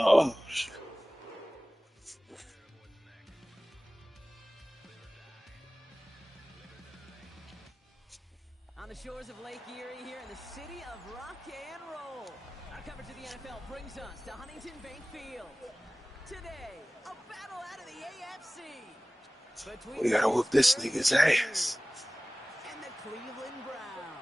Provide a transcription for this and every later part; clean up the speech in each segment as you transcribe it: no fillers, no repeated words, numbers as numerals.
Oh, shit. On the shores of Lake Erie here in the city of rock and roll. Our coverage of the NFL brings us to Huntington Bank Field. Today, a battle out of the AFC. We gotta whoop this nigga's ass. And the Cleveland Browns.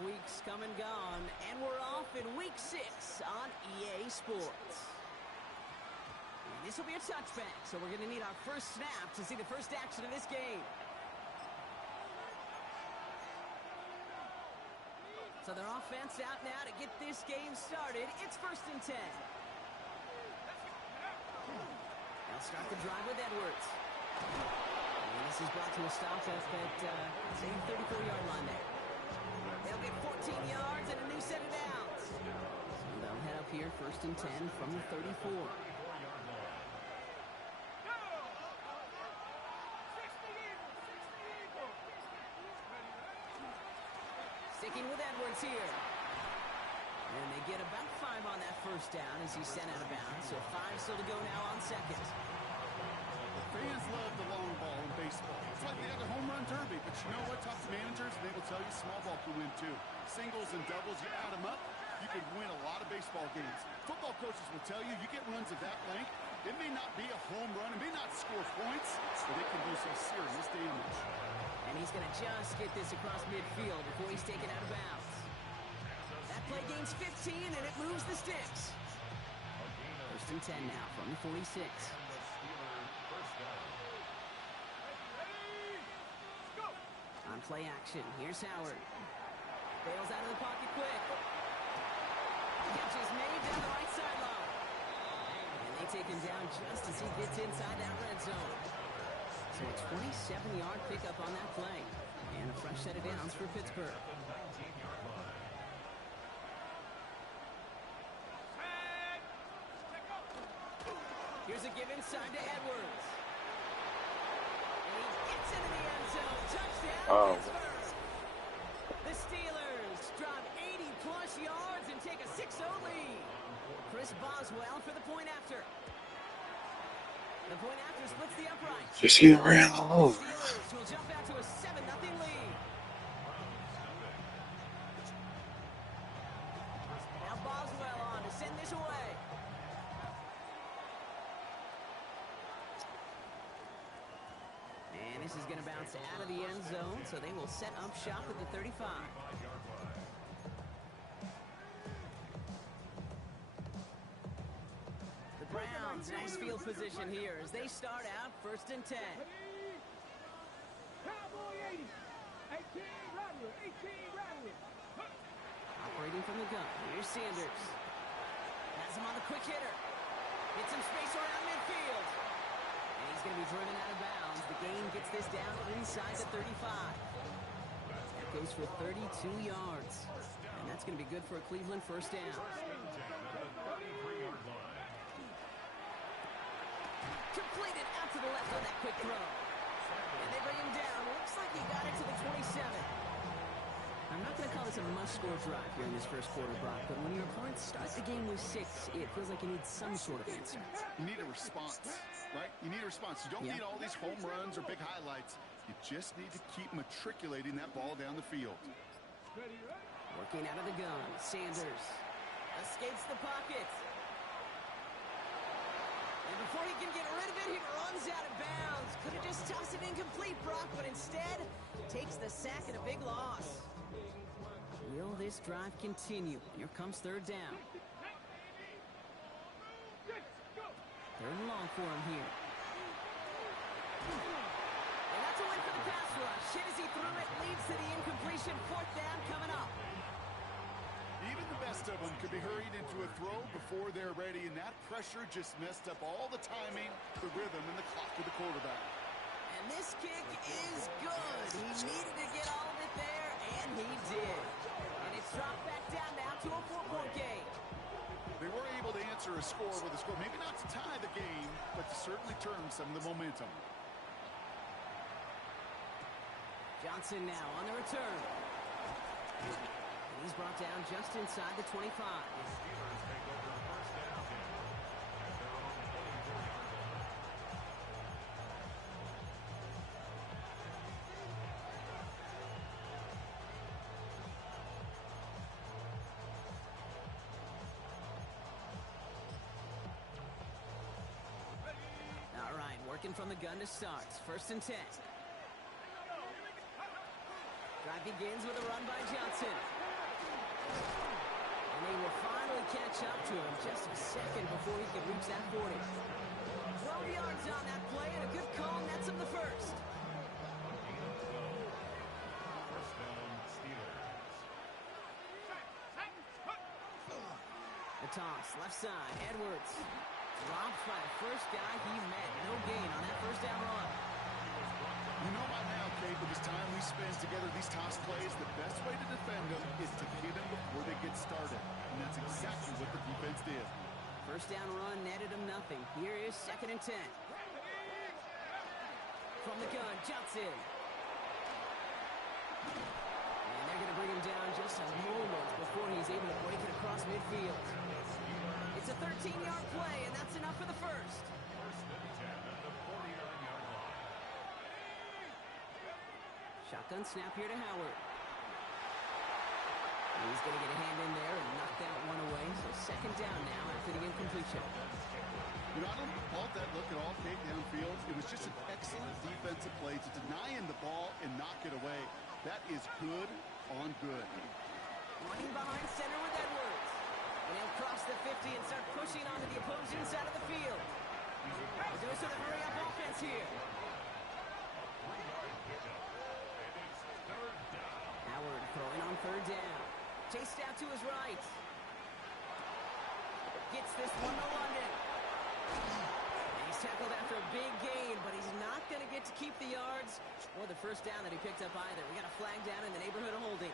5 weeks come and gone, and we're off in week 6 on EA Sports. This will be a touchback, so we're going to need our first snap to see the first action of this game. So their offense out now to get this game started. It's 1st and 10. They'll start the drive with Edwards. And this is brought to a stop at that same 34-yard line there. They'll get 14 yards and a new set of downs. So they'll head up here 1st and 10 from the 34. Sticking with Edwards here. And they get about 5 on that first down as he's sent out of bounds. So 5 still to go now on second. Fans love the long ball in baseball. It's like the other home run derby. But you know what? Talk to managers, and they will tell you small ball can win too. Singles and doubles, you add them up, you can win a lot of baseball games. Football coaches will tell you, you get runs of that length, it may not be a home run, it may not score points, but it can do some serious damage. And he's going to just get this across midfield before he's taken out of bounds. That play gains 15, and it moves the sticks. 1st and 10 now from the 46. On play action, here's Howard. Bails out of the pocket quick. Catch is made down the right sideline. And they take him down just as he gets inside that red zone. So a 27-yard pickup on that play. And a fresh set of downs for Pittsburgh. Here's a give inside to Edwards. And he gets into the end zone. Touchdown, Pittsburgh. The Steelers drop 80-plus yards and take a 6-0 lead. Chris Boswell for the point after. The point after splits the upright. Just get ran all over. Steelers will jump out to a 7-0 lead. Now Boswell on to send this away. And this is going to bounce out of the end zone, so they will set up shop at the 35. Browns, nice field position here as they start out 1st and 10. Operating from the gun, here's Sanders. Has him on the quick hitter. Hits some space around midfield. And he's going to be driven out of bounds. The gain gets this down inside the 35. That goes for 32 yards. And that's going to be good for a Cleveland first down. Completed out to the left on that quick throw. And they bring him down. Looks like he got it to the 27. I'm not going to call this a must-score drive here in this first quarter, Brock, but when your opponent starts the game with 6, it feels like you need some sort of answer. You need a response, right? You need a response. You don't need all these home runs or big highlights. You just need to keep matriculating that ball down the field. Working out of the gun, Sanders escapes the pocket. And before he can get rid of it, he runs out of bounds. Could have just tossed it incomplete, Brock, but instead takes the sack and a big loss. Will this drive continue? Here comes 3rd down. 3rd and long for him here. And that's a win for the pass rush. Hit as he threw it, leads to the incompletion. 4th down coming up. Even the best of them could be hurried into a throw before they're ready, and that pressure just messed up all the timing, the rhythm, and the clock of the quarterback. And this kick is good. He needed to get all of it there, and he did. And it's dropped back down now to a 4-point game. They were able to answer a score with a score, maybe not to tie the game, but to certainly turn some of the momentum. Johnson now on the return. And he's brought brought down just inside the 25. All right, working from the gun to start. 1st and 10. Drive begins with a run by Johnson. And they will finally catch up to him just a second before he can reach that 40. 12 yards on that play and a good call nets him the first. The toss, left side, Edwards. Dropped by the first guy he met. No gain on that first down run. You know by now, Kate, with this time we spend together these toss plays, the best way to defend them is to get them before they get started. And that's exactly what the defense did. First down run netted him nothing. Here is 2nd and 10. From the gun, Johnson. And they're going to bring him down just a moment before he's able to break it across midfield. It's a 13-yard play, and that's enough for the first. Shotgun snap here to Howard. He's going to get a hand in there and knock that one away. So 2nd down now after the incompletion. You know, I don't fault that look at all, Kate, downfield. It was just an excellent defensive play to deny him the ball and knock it away. That is good on good. Running behind center with Edwards. And he'll cross the 50 and start pushing onto the opposing side of the field. We're doing sort of hurry-up offense here. Howard throwing on 3rd down. Chased out to his right. Gets this one to London. And he's tackled after a big gain, but he's not going to get to keep the yards or the first down that he picked up either. We got a flag down in the neighborhood of holding.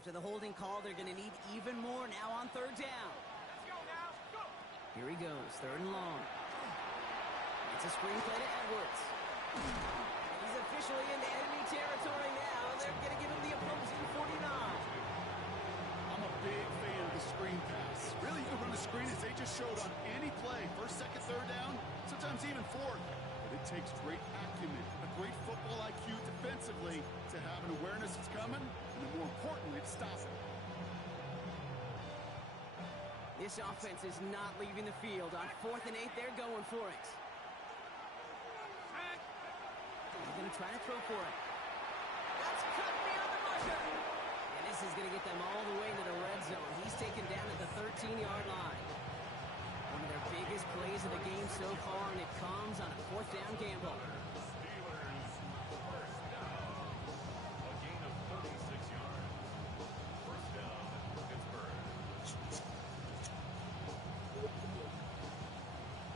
After the holding call, they're going to need even more now on 3rd down. Let's go now. Go. Here he goes, 3rd and long. It's a screen play to Edwards. He's officially into enemy territory now. They're going to give him the opposing 49. I'm a big fan of the screen pass. Really, you can run a screen as they just showed on any play. 1st, 2nd, 3rd down, sometimes even 4th. But it takes great acumen, a great football IQ defensively to have an awareness it's coming, and more importantly, to stop it. This offense is not leaving the field. On 4th and 8, they're going for it. They're going to try to throw for it. That's cut beyond the marker. And this is going to get them all the way into the red zone. He's taken down at the 13-yard line. One of their biggest plays of the game so far, and it comes on a 4th down gamble.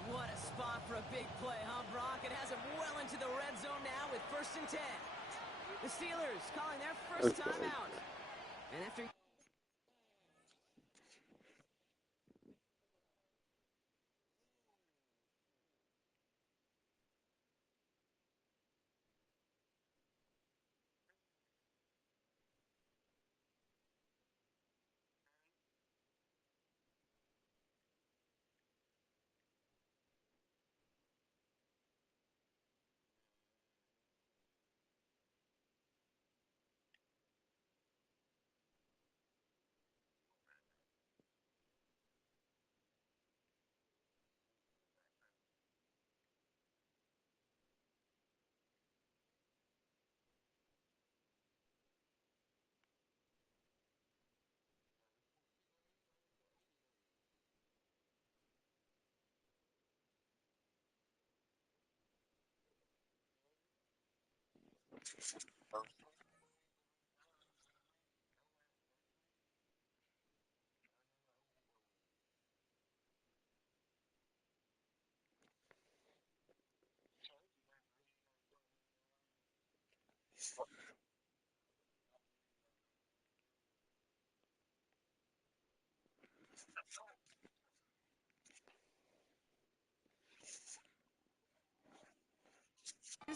What a spot for a big play, huh, Brock? It has him well into the red zone now with 1st and 10. The Steelers calling their first timeout. And after...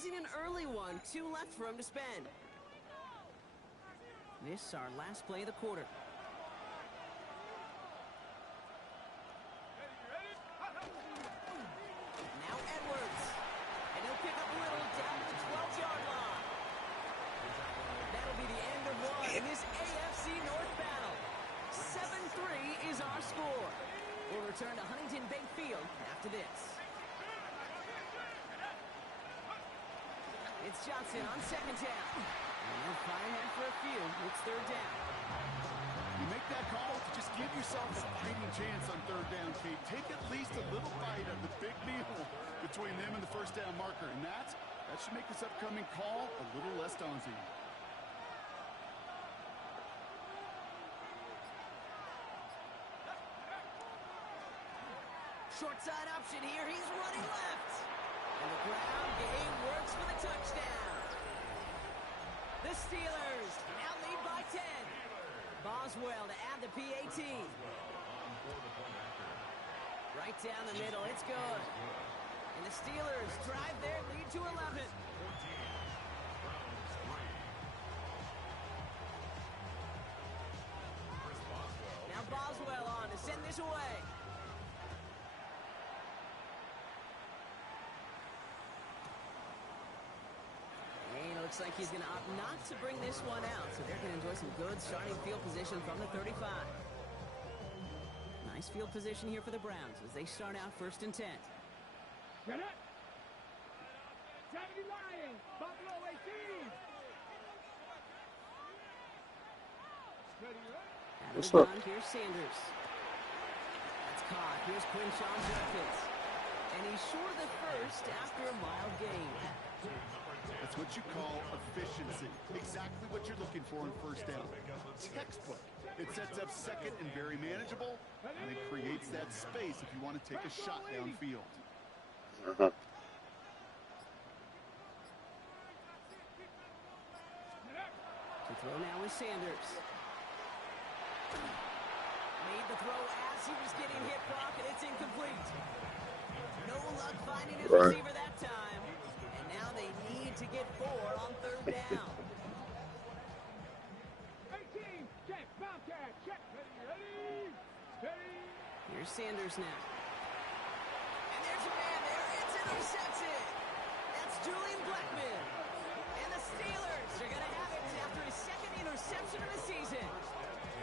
chasing an early one. 2 left for him to spend. This our last play of the quarter. Now Edwards. And he'll pick up a little down to the 12-yard line. That'll be the end of one in this AFC North battle. 7-3 is our score. We'll return to Huntington Bank Field after this. It's Johnson on second down. And they'll fire him for a few. It's third down. You make that call to just give yourself a fighting chance on third down, Kate. Take at least a little bite of the big meal between them and the first down marker. And that should make this upcoming call a little less daunting. Short side option here. He's running left. And the ground game works for the touchdown. The Steelers now lead by 10. Boswell to add the PAT. Right down the middle. It's good. And the Steelers drive their lead to 11. Now Boswell on to send this away. Looks like he's going to opt not to bring this one out, so they're going to enjoy some good starting field position from the 35. Nice field position here for the Browns as they start out 1st and 10. Get it! 70 Lions, Buffalo 18. What's up? Here's Sanders. That's caught. Here's Quinshawn Judkins. And he's short of the first after a mild gain. That's what you call efficiency. Exactly what you're looking for in first down. Textbook. It sets up second and very manageable, and it creates that space if you want to take a shot downfield. To throw now is Sanders. Made the throw as he was getting hit, Brock, and it's incomplete. No luck finding his receiver that time. And now they need to get 4 on third down. 18, check, Bobcat, check. Ready, steady. Here's Sanders now. And there's a man there. It's intercepted. That's Julian Blackman. And the Steelers are going to have it after his second interception of the season.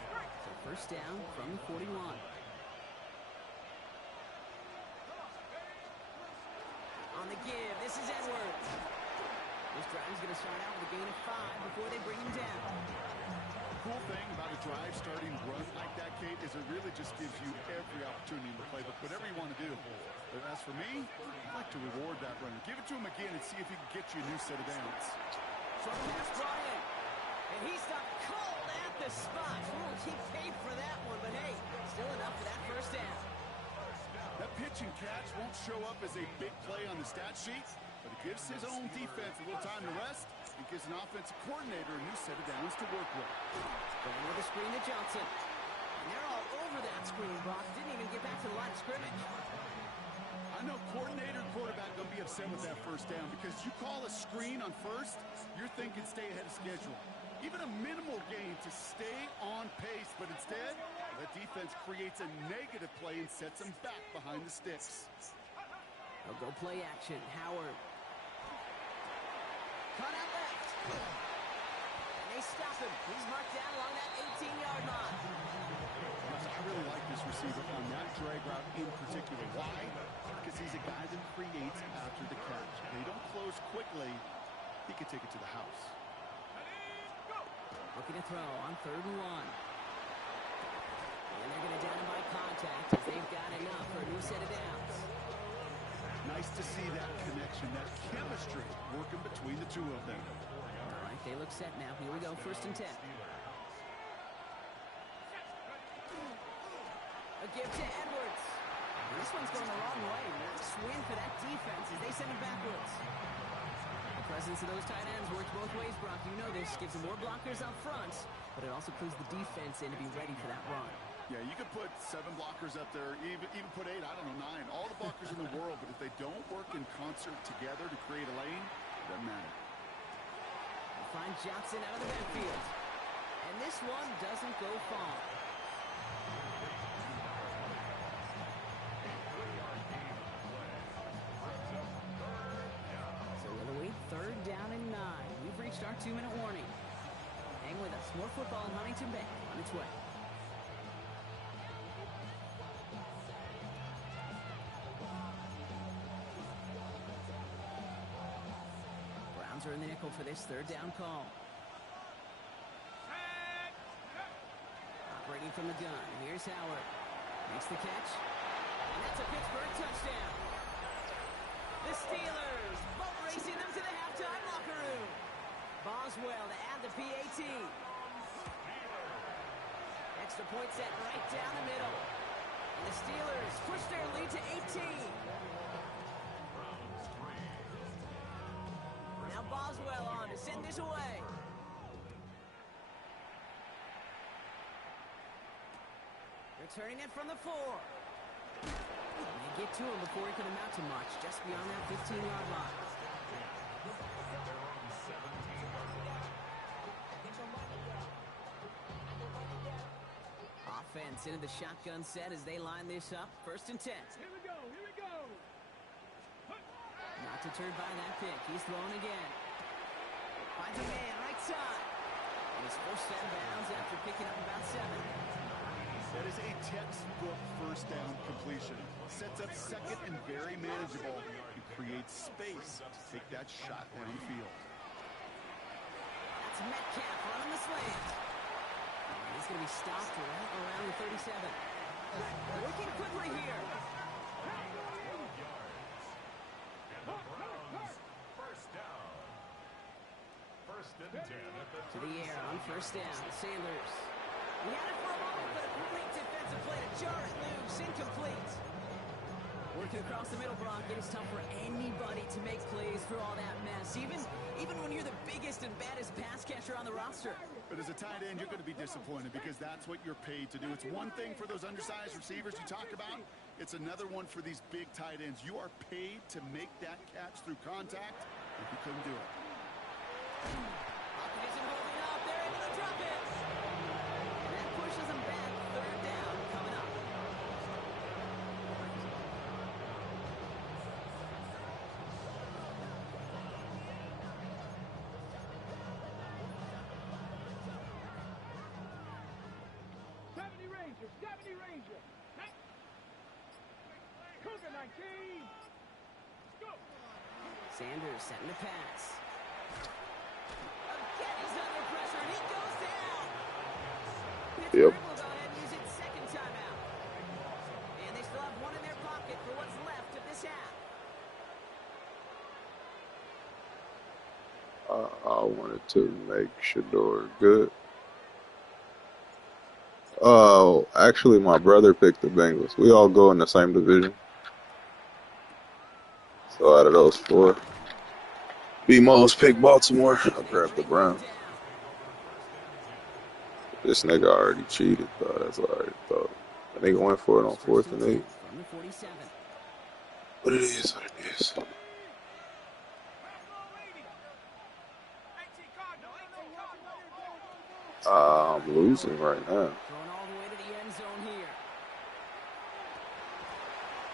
So first down from 41. On the give, this is Edwards. This drive is going to start out with a gain of 5 before they bring him down. The cool thing about a drive starting run like that, Kate, is it really just gives you every opportunity in the playbook, whatever you want to do. But as for me, I'd like to reward that runner. Give it to him again and see if he can get you a new set of downs. Short pass Bryant. And he stopped cold at the spot. Ooh, he paid for that one, but hey, still enough for that first down. That pitch and catch won't show up as a big play on the stat sheet, but it gives his own defense a little time to rest. It gives an offensive coordinator a new set of downs to work with. Going with a screen to Johnson. And they're all over that screen, Brock. Didn't even get back to the line of scrimmage. I know coordinator and quarterback going to be upset with that first down because you call a screen on first, you're thinking stay ahead of schedule. Even a minimal gain to stay on pace, but instead, the defense creates a negative play and sets them back behind the sticks. They'll go play action. Howard. Cut out left. And they stop him. He's marked down along that 18-yard line. I really like this receiver on that drag route in particular. Why? Because he's a guy that creates after the catch. If they don't close quickly, he could take it to the house. Looking to throw on 3rd and 1. And they're going to down him by contact as they've got enough for a new set of downs. Nice to see that connection, that chemistry working between the two of them. All right, they look set now. Here we go, 1st and 10. A give to Edwards. And this one's going a long way. Nice win for that defense as they send him backwards. The presence of those tight ends works both ways, Brock. You know this. Gives them more blockers up front, but it also clues the defense in to be ready for that run. Yeah, you could put 7 blockers up there, even put 8, I don't know, 9. All the blockers in the world, but if they don't work in concert together to create a lane, Doesn't matter. Find Johnson out of the backfield. And this one doesn't go far. So we'll wait 3rd down and 9. We've reached our 2-minute warning. Hang with us. More football in Huntington Bay on its way. Browns are in the nickel for this 3rd down call. Operating from the gun. Here's Howard. Makes the catch. And that's a Pittsburgh touchdown. The Steelers boat racing them to the halftime locker room. Boswell to add the PAT. Extra point set right down the middle. And the Steelers push their lead to 18. Now Boswell on to send this away. Returning it from the 4. They get to him before he could amount to much, just beyond that 15-yard line. Offense into the shotgun set as they line this up. 1st and 10. Here we go, here we go. Not deterred by that pick. He's throwing again. Finds a man right side. And he's forced out of bounds after picking up about 7. That is a textbook 1st down completion. Sets up 2nd and very manageable. He creates space to take that shot downfield. That's Metcalf running the slant. And he's going to be stopped right around the 37. Working quickly here. To the air on 1st down. Sanders. He had it for a moment, but a complete defensive play to jar it loose. Incomplete. Working across the middle, Brock. It is tough for anybody to make plays through all that mess, even when you're the biggest and baddest pass catcher on the roster. But as a tight end, you're going to be disappointed because that's what you're paid to do. It's one thing for those undersized receivers you talk about. It's another one for these big tight ends. You are paid to make that catch through contact, and you couldn't do it. Pocket isn't holding up. They're able to drop it. And that pushes them back. 3rd down coming up. Rangers, 70 Rangers. Cougar 19. Go. Sanders setting the pass. Again, he's under pressure, and he goes down. Pittsburgh will go ahead and use its 2nd timeout. And they still have one in their pocket for what's left of this half. I wanted to make Shador good. Actually, my brother picked the Bengals. We all go in the same division. So out of those 4, B-Mo's picked Baltimore. I grabbed the Browns. This nigga already cheated, though. That's what I already thought. I think went for it on 4th and 8. But it is what it is. I'm losing right now. Going all the way to the end zone here.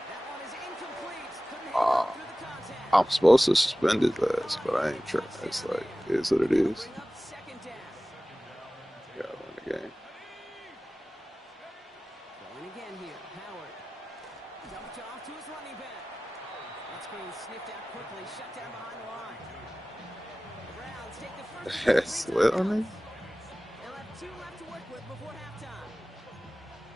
That one is incomplete. Couldn't hang through the contact. I'm supposed to suspend his ass, but I ain't trying. It's like, it is what it is. Bring up 2nd down. Gotta win the game. Going again here. Howard. Dumped off to his running back. That screen sniffed out quickly. Shut down behind the line. The Browns take the first. That's well, I mean. They'll have 2 left to work with before halftime.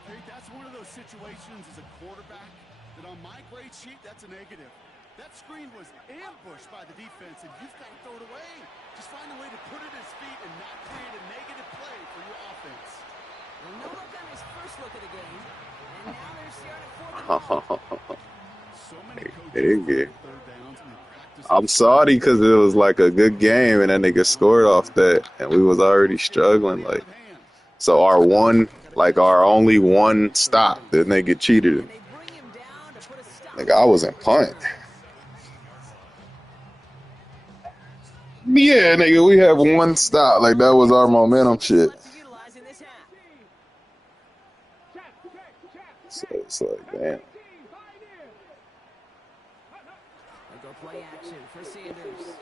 Hey, that's one of those situations as a quarterback that on my grade sheet, that's a negative. That screen was ambushed by the defense, and you've got to throw it away. Just find a way to put it at his feet and not create a negative play for your offense. Well, no look on his first look at the game, and now they're starting 4th and 1. So many coaches Nigga. third downs and they practice. I'm sorry because it was like a good game and that nigga scored off that and we was already struggling. Like, so our only one stop, the nigga cheated him. They bring him down to put a stop. Nigga, I was in punt. Yeah, nigga, we have one stop. Like, that was our momentum shit. Left to utilize in this half. Check, check, check, So check. it's like, damn. 19, pioneer. They'll go play action for Sanders.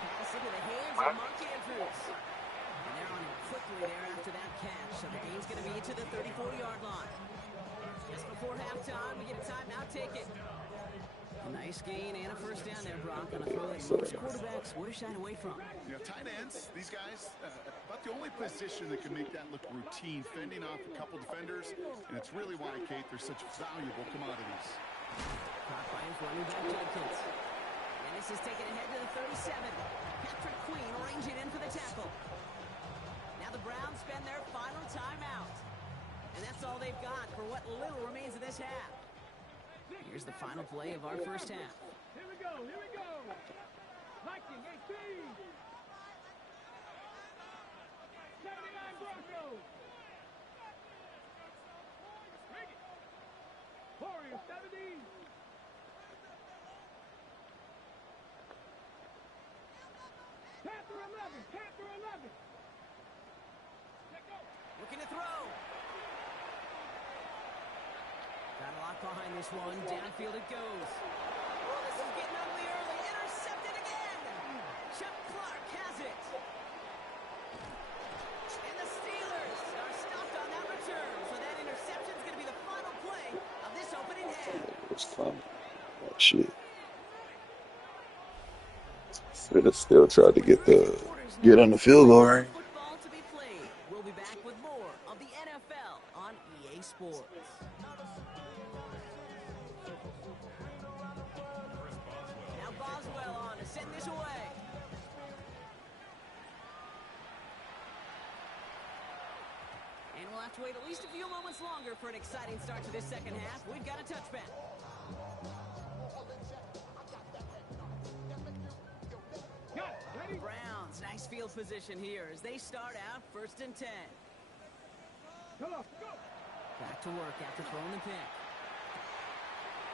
Pass into the hands of Mark Andrews. And they're on him quickly there after that catch. So the game's going to be into the 34-yard line. Just before halftime, we get a timeout ticket. A nice gain and a first down there, Brock, on a throw that most quarterbacks would have shied away from. You know, tight ends, these guys, about the only position that can make that look routine, fending off a couple defenders, and it's really why, Kate, they're such valuable commodities. Caught by his running back Jenkins. And this is taken ahead to the 37. Patrick Queen arranging in for the tackle. Now the Browns spend their final timeout. And that's all they've got for what little remains of this half. Here's the final play of our first half. Here we go, here we go. Viking 18. 79 Broncos. Bring it. Warriors 70. Panther 11, Panther 11. Let go. Looking to throw. Got a lot behind this one. Downfield it goes. Oh, this is getting ugly early. Intercepted again. Chuck Clark has it. And the Steelers are stopped on that return. So that interception is going to be the final play of this opening half. It's fun. Oh, shit. Should have still tried to get on the field goal range. Football to be played. We'll be back with more of the NFL on EA Sports. Now Boswell on to send this away. And we'll have to wait at least a few moments longer for an exciting start to this second half. We've got a touchback. Ready? Browns, nice field position here as they start out 1st and 10. Come on, go. Back to work after throwing the pick.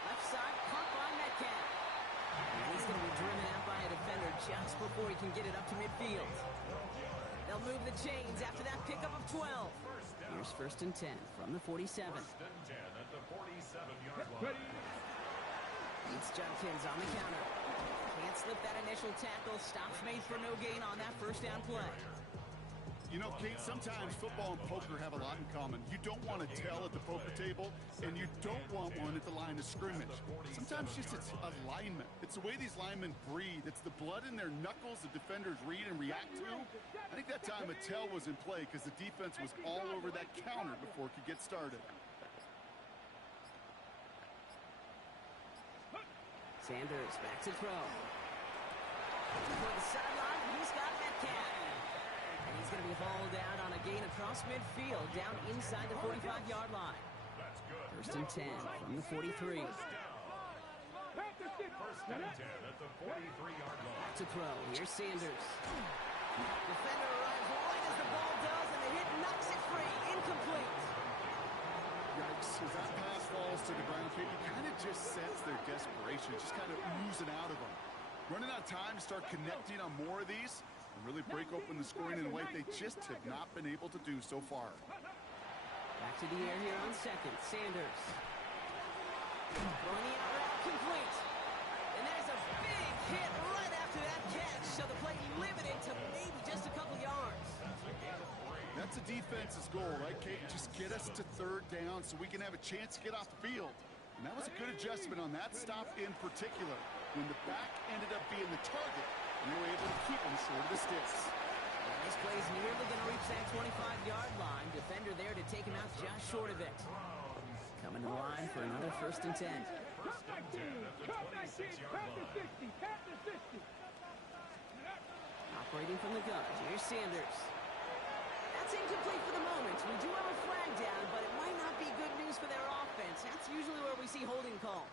Left side, caught by Metcalf. And he's going to be driven out by a defender just before he can get it up to midfield. They'll move the chains after that pickup of 12. Here's 1st and 10 from the 47. Ready? Beats Jenkins on the counter. Can't slip that initial tackle. Stops made for no gain on that first down play. You know, Kate, sometimes football and poker have a lot in common. You don't want to tell at the poker table, and you don't want one at the line of scrimmage. Sometimes just it's alignment. It's the way these linemen breathe. It's the blood in their knuckles the defenders read and react to. I think that time a tell was in play because the defense was all over that counter before it could get started. Sanders back to throw. For the sideline, he's got Metcalf. And he's going to be hauled out on a gain across midfield, down inside the 45-yard line. 1st and 10 from the 43. Panther 6. Back to throw. Here's Sanders. Defender arrives right as the ball does, and the hit knocks it free. Incomplete. Yikes. As that pass falls to the ground, Kate, you kind of just sense their desperation, just kind of oozing out of them. Running out of time to start connecting on more of these and really break open the scoring in a way they just have not been able to do so far. Back to the air here on 2nd. Sanders. Throwing the out route complete. And there's a big hit right after that catch. So the play limited to maybe just a couple yards. That's a defense's goal, right, Kate? Just get us to 3rd down so we can have a chance to get off the field. And that was a good adjustment on that stop in particular. When the back ended up being the target, we were able to keep him short of the sticks. And this play's nearly going to reach that 25-yard line. Defender there to take him out just short of it. Coming to the line for another 1st and 10. Cut 19. Cut 19. Panther 60. Panther 60. Operating from the gun. Here's Sanders. That's incomplete for the moment. We do have a flag down, but it might not be good news for their offense. That's usually where we see holding calls.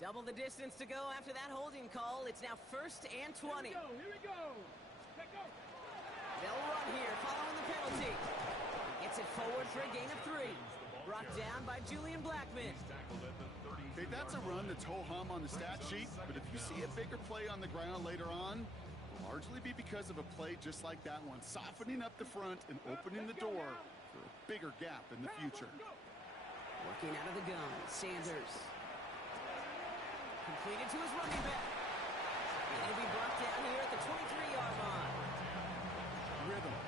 Double the distance to go after that holding call. It's now 1st and 20. Here we go. Let go. They'll run here following the penalty. He Gets it forward for a gain of 3. Brought down by Julian Blackman. Okay, that's a run that's ho-hum on the stat sheet, but if you see a bigger play on the ground later on, it'll largely be because of a play just like that one, softening up the front and opening the door for a bigger gap in the future. Working out of the gun, Sanders. Completed to his running back. And he'll be brought down here at the 23-yard line. Rhythm.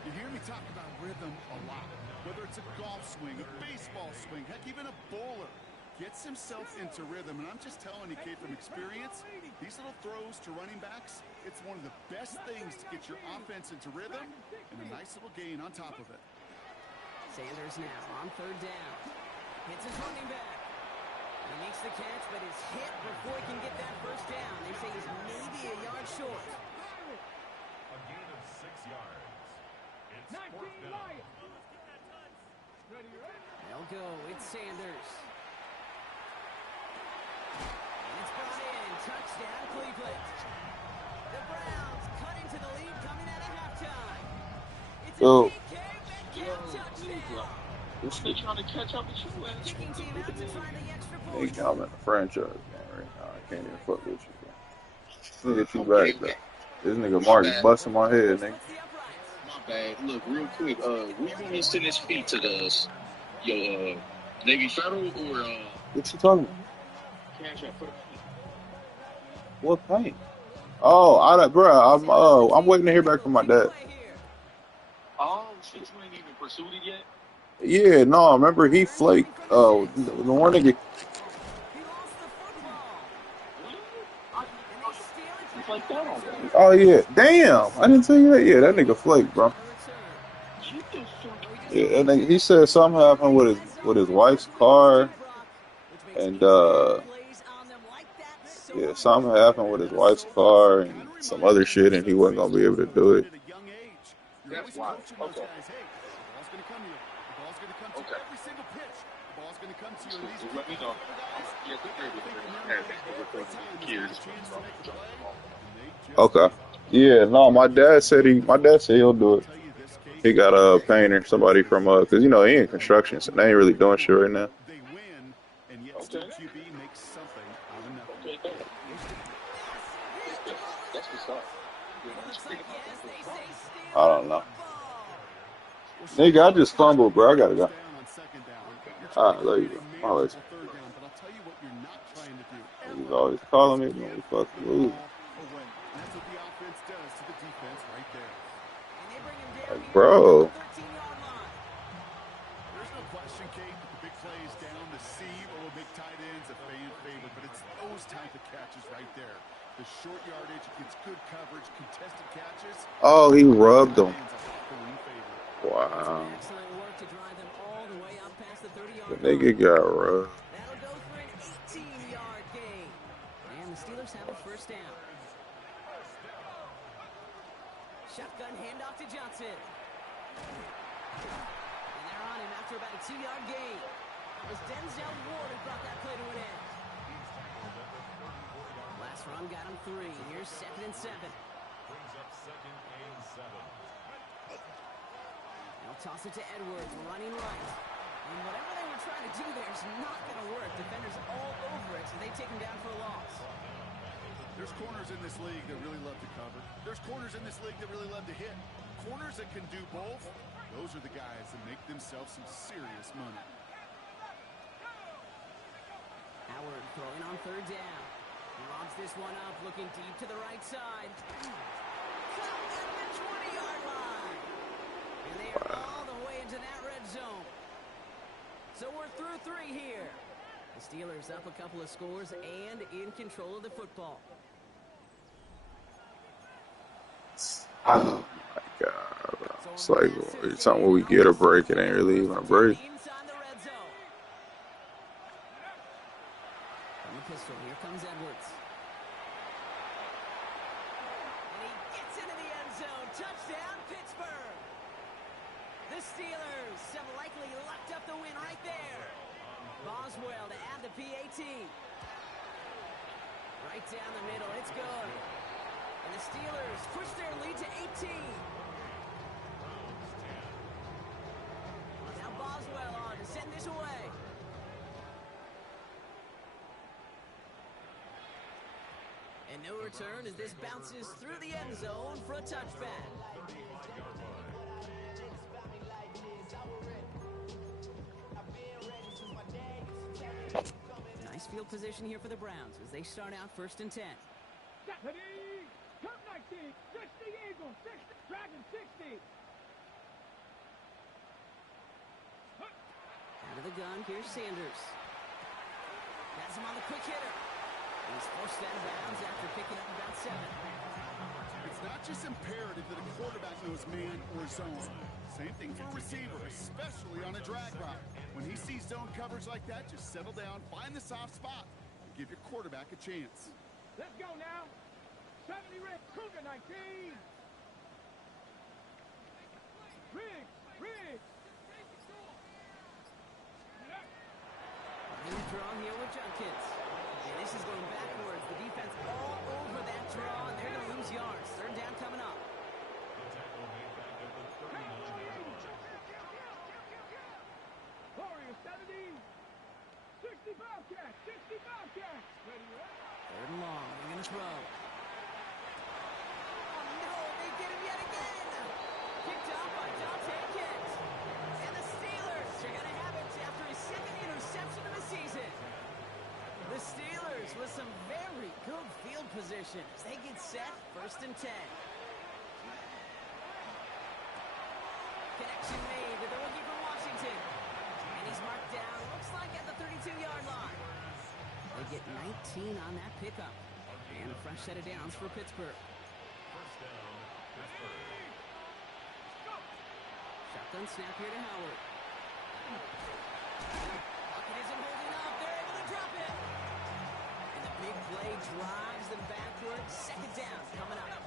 You hear me talk about rhythm a lot. Whether it's a golf swing, a baseball swing, heck, even a bowler gets himself into rhythm. And I'm just telling you, kid, from experience, these little throws to running backs, it's one of the best things to get your offense into rhythm and a nice little gain on top of it. Sanders now on 3rd down. Hits his running back. He makes the catch, but is hit before he can get that 1st down. They say he's maybe a yard short. A gain of 6 yards. It's 4th down. They'll go. It's Sanders. And it's brought in. Touchdown, Cleveland. The Browns cut into the lead coming out of halftime. It's a Oh. DK Metcalf touchdown. This nigga trying to catch up with you, man. Kicking team out to find the extra Hey, point. I'm in the franchise game right now. I can't even fuck with you, bro. Look at you back, though. This nigga Mark is busting my head, nigga. What's the uprights? My bad. Look, real quick, we want to send this feed to the Navy Federal or What you talking about? Cash App for the What paint? Oh, bro, I'm waiting to hear back from my dad. Oh, shit, you ain't even pursued it yet? Yeah, no, remember he flaked. Oh, the one nigga. He lost the football. What? It's like that on there. Oh yeah, damn! I didn't tell you that. Yeah, that nigga flaked, bro. What the fuck? Yeah, that nigga, he said something happened with his wife's car, and yeah, something happened with his wife's car and some other shit, and he wasn't gonna be able to do it. That's wild. Okay. Okay. Just let me know. Yeah, Okay. Yeah, no, my dad said he'll do it. He got a painter, somebody from cause you know he in construction, so they ain't really doing shit right now. Okay. Okay. That's what's up. I don't know. Nigga, I just fumbled, bro. I gotta go. Alright, there you go. I'll let you. He's always calling me when we fucking lose. Like, bro. There's no question, Kate, the big plays down the seam or big tight ends, a fan favorite, but it's those type of catches right there. The short yardage, gets good coverage, contested catches. Oh, he rubbed him. Wow. Excellent work to drive them all the way up past the 30-yard The nigga got rubbed. That'll go for an 18-yard gain. And the Steelers have a 1st down. Shotgun handoff to Johnson. And they're on him after about a 2-yard gain. It was Denzel Ward who brought that play to an end. Last run got him 3. Here's 2nd and 7. Brings up 2nd and 7. They'll toss it to Edwards, running right. And whatever they were trying to do there is not going to work. Defenders all over it, so they take him down for a loss. There's corners in this league that really love to cover. There's corners in this league that really love to hit. Corners that can do both, those are the guys that make themselves some serious money. Howard throwing on 3rd down. He lobs this one up, looking deep to the right side. Caught at the 20-yard line. And they are all the way into that red zone. So we're through 3 here. The Steelers up a couple of scores and in control of the football. Oh my god, bro. It's like every time when we get a break, it ain't really even a break. Inside the red zone. From the pistol, here comes Edwards. And he gets into the end zone. Touchdown, Pittsburgh. The Steelers have likely locked up the win right there. Boswell to add the PAT. Right down the middle, it's good. And the Steelers push their lead to 18. And no return as this bounces through the end zone for a touchback. Nice field position here for the Browns as they start out 1st and 10. Stephanie, turn 19, 60 Eagles, 60, Dragon 60. Out of the gun, here's Sanders. Has him on the quick hitter. He's forced out of bounds after picking up about 7. It's not just imperative that a quarterback knows man or zone. Same thing for a receiver, especially on a drag route. When he sees zone coverage like that, just settle down, find the soft spot, and give your quarterback a chance. Let's go now. 70 Red, Cougar 19. Riggs. New draw here with Junkins. And this is going backwards. The defense all over that draw, and they're going to lose yards. 3rd down coming up. Warriors 70. 60 Bobcats, 60 Bobcats. Ready, right? 3rd and long. They're going to throw. Oh, no, they get him yet again. Picked up by Dante Kent. And the Steelers are going to have it after his 2nd interception of the season. The Steelers with some very good field position as they get set 1st and 10. Connection made with the rookie from Washington. And he's marked down, looks like at the 32-yard line. They get 19 on that pickup. And a fresh set of downs for Pittsburgh. Shotgun snap here to Howard. Pocket isn't holding up. They're able to drop it. And the big play drives them backwards. 2nd down coming up.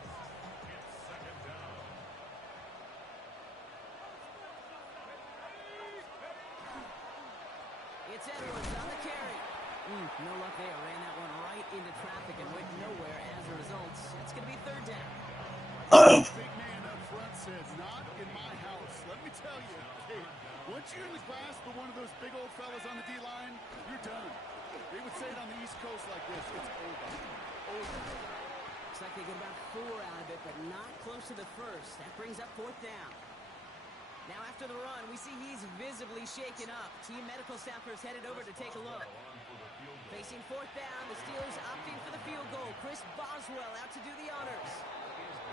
It's Edwards on the carry. No luck there. Ran that one right into traffic and went nowhere as a result. It's going to be 3rd down. Big man up front said, not in my house. Let me tell you, hey, once you're in the grasp of one of those big old fellas on the D-line, you're done. They would say it on the East Coast like this, it's over. Over. Looks like they get about 4 out of it, but not close to the first. That brings up 4th down. Now after the run, we see he's visibly shaken up. Team medical staffers headed over to take a look. Facing 4th down, the Steelers opting for the field goal. Chris Boswell out to do the honors.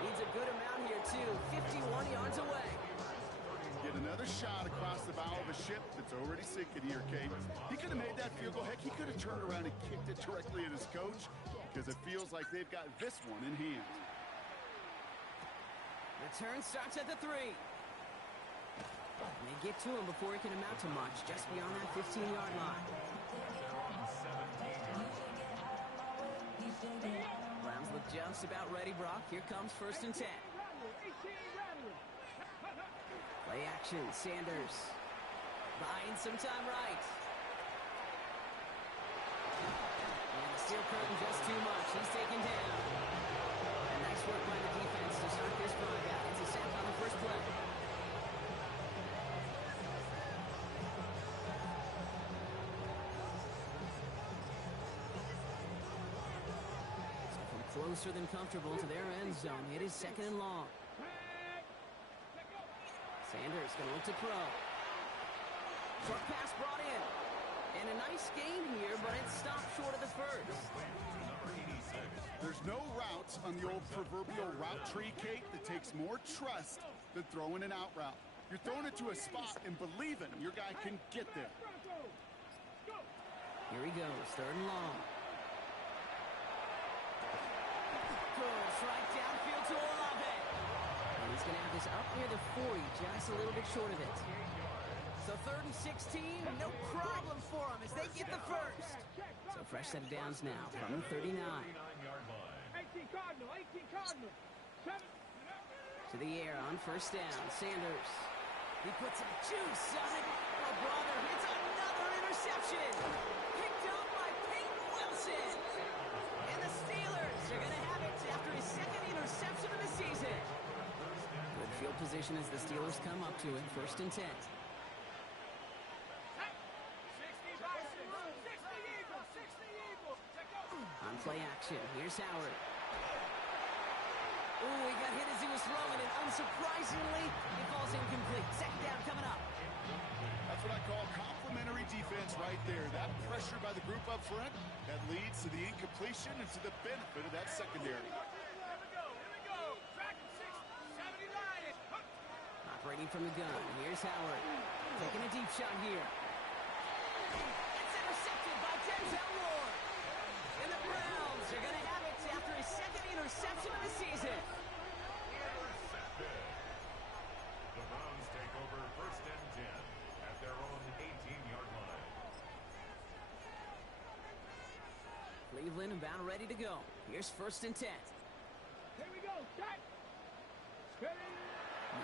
Needs a good amount here, too. 51 yards away. Get another shot across the bow of a ship that's already sinking here, Kate. He could have made that field goal. Heck, he could have turned around and kicked it directly at his coach because it feels like they've got this one in hand. Return starts at the 3. They get to him before he can amount to much, just beyond that 15-yard line. Browns look just about ready, Brock. Here comes 1st and 10. Play action, Sanders. Buying some time right. And the steel curtain just too much. He's taken down. And nice work by the defense to start this drive out. It's a sack on the first play. Closer than comfortable to their end zone. It is 2nd and long. Sanders going to look to throw. Short pass brought in. And a nice gain here, but it stopped short of the first. There's no routes on the old proverbial route tree, Kate, that takes more trust than throwing an out route. You're throwing it to a spot and believing your guy can get there. Here he goes, 3rd and long. Goes right downfield to Olave. And he's going to have this up near the 40, just a little bit short of it. So 3rd and 16, no problem for him as they get the first. So fresh set of downs now from the 39. 18 Cardinal. 7. To the air on 1st down, Sanders. He puts some juice on it. Oh, brother, it's another interception. Picked up by Peyton Wilson. And the Steelers are going to have it after his 2nd interception of the season. Good field position as the Steelers come up to it. 1st and 10. On Play action. Here's Howard. Ooh, he got hit as he was throwing, and unsurprisingly, he falls incomplete. Second down coming up. That's what I call complimentary defense right there. That pressure by the group up front, that leads to the incompletion and to the benefit of that secondary. Operating from the gun. Here's Howard. Taking a deep shot here. It's intercepted by Denzel Ward. And the Browns are going to have it after his second interception of the season. Intercepted. The Browns take over 1st and 10 at their own 18-yard line. Cleveland about ready to go. Here's 1st and 10. Here we go. Set. Ready.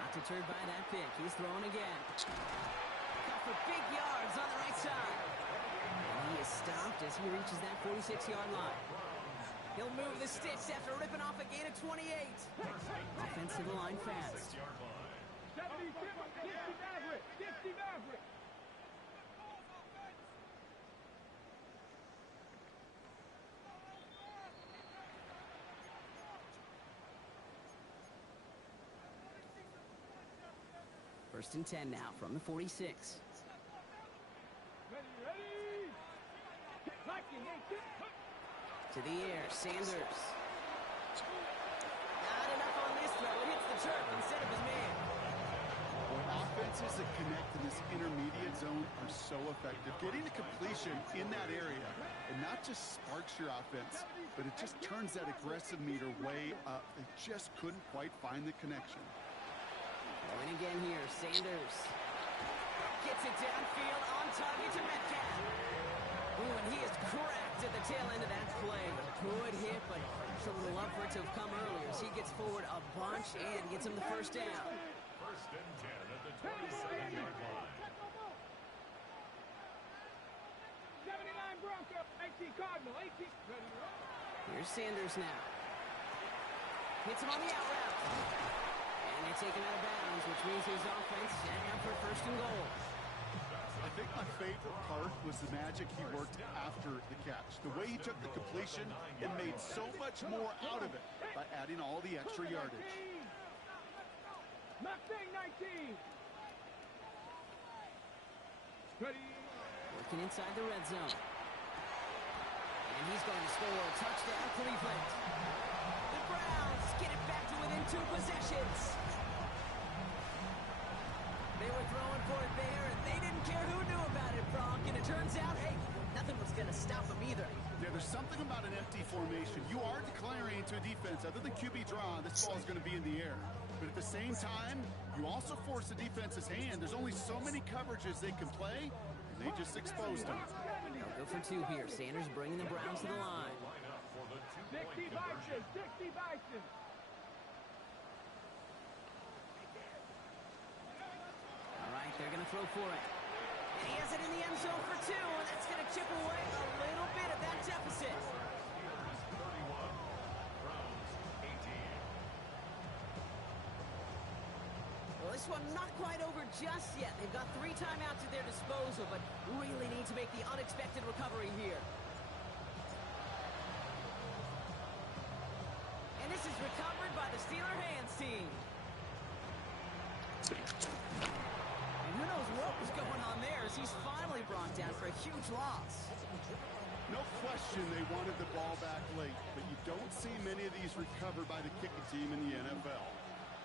Not deterred by that pick. He's throwing again. Got for big yards on the right side. And he is stopped as he reaches that 46-yard line. He'll move the sticks after ripping off a gain of 28. Defensive line fast. 70, 50 Maverick. 50 Maverick. First and 10 now from the 46. Ready. To the air, Sanders. Not enough on this throw. It hits the turf instead of his man. Offenses that connect in this intermediate zone are so effective. Getting a completion in that area, and not just sparks your offense, but it just turns that aggressive meter way up. They just couldn't quite find the connection. Going again here, Sanders. Gets it downfield, on target to Metcalf. Ooh, and he is cracked at the tail end of that play. Good hit, but should have loved for it to have come earlier as he gets forward a bunch and gets him the first down. 1st and 10 at the 27-yard line. 79 Bronco. 18 Cardinal. 18. Ready to roll. Here's Sanders now. Hits him on the out route. And they're taken out of bounds, which means his offense setting up for 1st and goal. I think my favorite part was the magic he worked after the catch. The way he took the completion and made so much more out of it by adding all the extra yardage. Mustang 19. Ready. Working inside the red zone. And he's going to score a touchdown, Cleveland. The Browns get it back to within 2 possessions. They were throwing for it there, and they didn't care who knew about it, Bronk. And it turns out, hey, nothing was going to stop them either. Yeah, there's something about an empty formation. You are declaring to a defense, other than QB draw, this ball is going to be in the air. But at the same time, you also force the defense's hand. There's only so many coverages they can play, and they just exposed them. They'll go for 2 here. Sanders bringing the Browns to the line. 60 Bison. 60 Bison. All right, they're going to throw for it. And he has it in the end zone for 2, and that's going to chip away a little bit of that deficit. Well, this one not quite over just yet. They've got 3 timeouts at their disposal, but really need to make the unexpected recovery here. And this is recovered by the Steeler hands team. And who knows what was going on there as he's finally brought down for a huge loss. No question they wanted the ball back late, but you don't see many of these recovered by the kicking team in the NFL.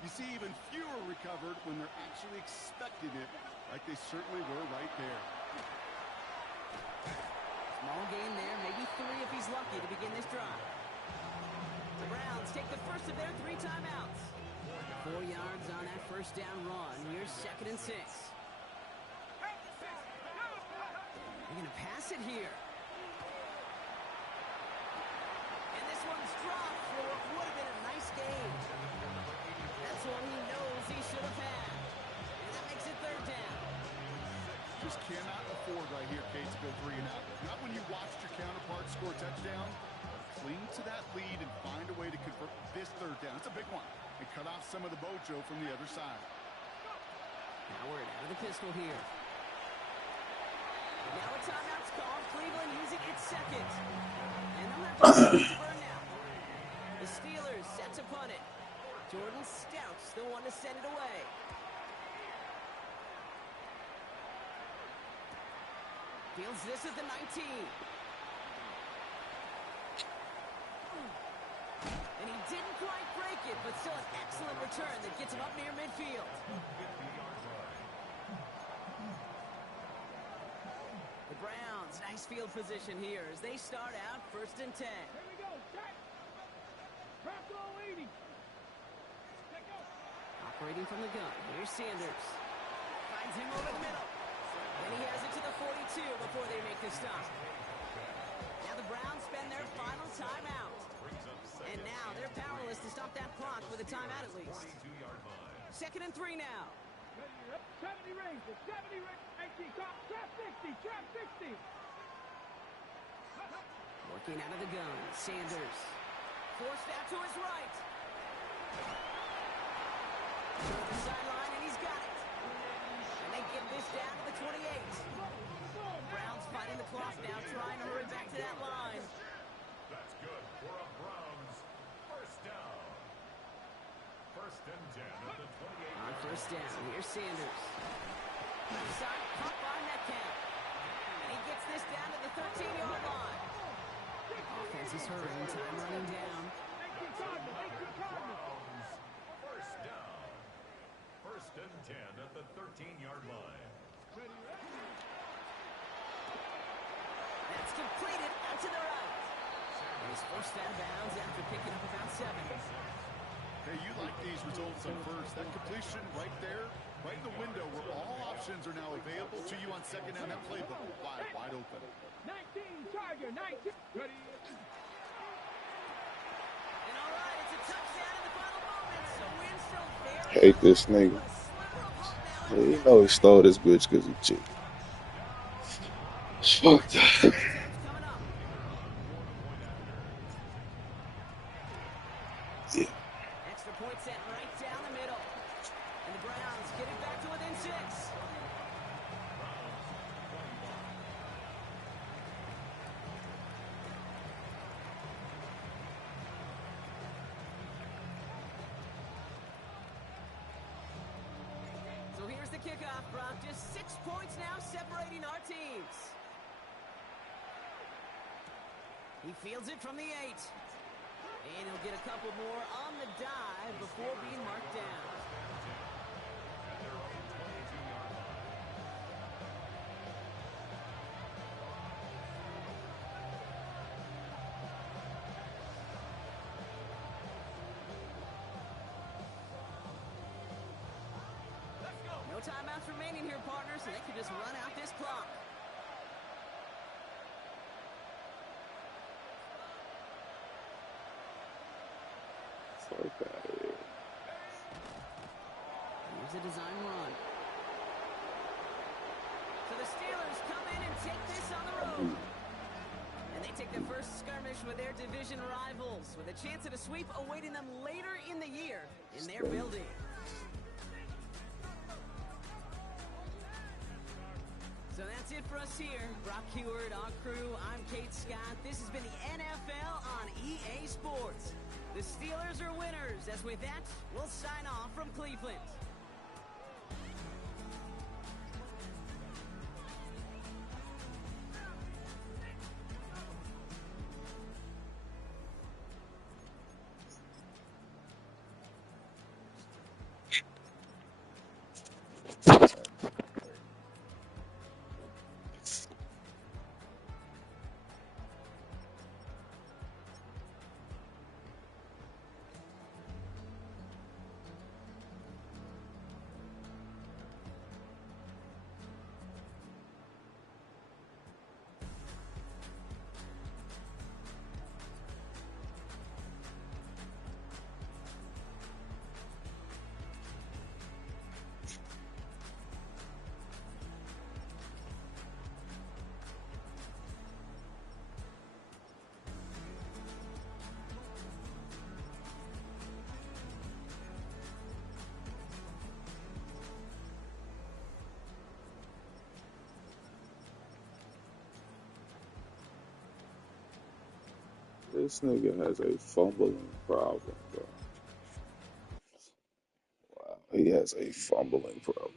You see even fewer recovered when they're actually expecting it, like they certainly were right there. Small gain there, maybe 3 if he's lucky to begin this drive. The Browns take the first of their 3 timeouts. 4 yards on that first down run. Here's 2nd and 6. They're going to pass it here. And this one's dropped for what would have been a nice gain. That's one he knows he should have had. And that makes it 3rd down. Just cannot afford right here, Kate, to go 3 and out. Not when you watched your counterpart score a touchdown. Cling to that lead and find a way to convert this 3rd down. It's a big one. And cut off some of the mojo from the other side. Howard out of the pistol here. Now a timeout's called. Cleveland using its second. And they'll have to to burn now. The Steelers set to punt it. Jordan Stout's the one to send it away. Fields this at the 19. And he didn't quite break it, but still an excellent return that gets him up near midfield. The Browns, nice field position here as they start out 1st and 10. Here we go. Set. Drop low 80. Let go. Operating from the gun, here's Sanders. Finds him over the middle. And he has it to the 42 before they make the stop. Now the Browns spend their final timeout. And now they're powerless to stop that clock with a timeout at least. 2nd and 3 now. 70 rings. 70 rings. 18. Trap 60. Trap 60. Working out of the gun, Sanders. Forced out to his right. To the sideline, and he's got it. And they get this down to the 28. Browns fighting the clock now, trying to hurry back to that line. That's good for a Browns first down. 1st and 10 at the 28. On 1st down, here's Sanders. Left side, caught by Metcalf. And he gets this down to the 13-yard line. Offense is hurrying, time running down. 18 Cardinals. 18 Cardinals. First down. 1st and 10 at the 13-yard line. That's completed out to the right. And he's forced out of bounds after picking up about 7. Hey, you like these results on first. That completion right there, right in the window where all options are now available to you on 2nd down. That playbook wide open. 19 Charger. 19. Ready. And all right, it's a touchdown in the final moments. So win still very Hate this close. nigga. A sliver of hope now. You know he stole this bitch because he cheated. Fuck that. Attempts coming up. Yeah. Extra point set right down the middle. And the Browns get it back to within 6. So here's the kickoff, Brock. Just 6 points now separating our teams. He fields it from the 8. And he'll get a couple more on the dive before being marked down. No timeouts remaining here, partners, so they can just run out this clock. Fuck that. Here's a design run. So the Steelers come in and take this on the road. And they take their first skirmish with their division rivals, with a chance at a sweep awaiting them later in the year in their building. So that's it for us here. Brock Heward, our crew, I'm Kate Scott. This has been the NFL on EA Sports. The Steelers are winners, as with that, we'll sign off from Cleveland. This nigga has a fumbling problem, bro. Wow, he has a fumbling problem.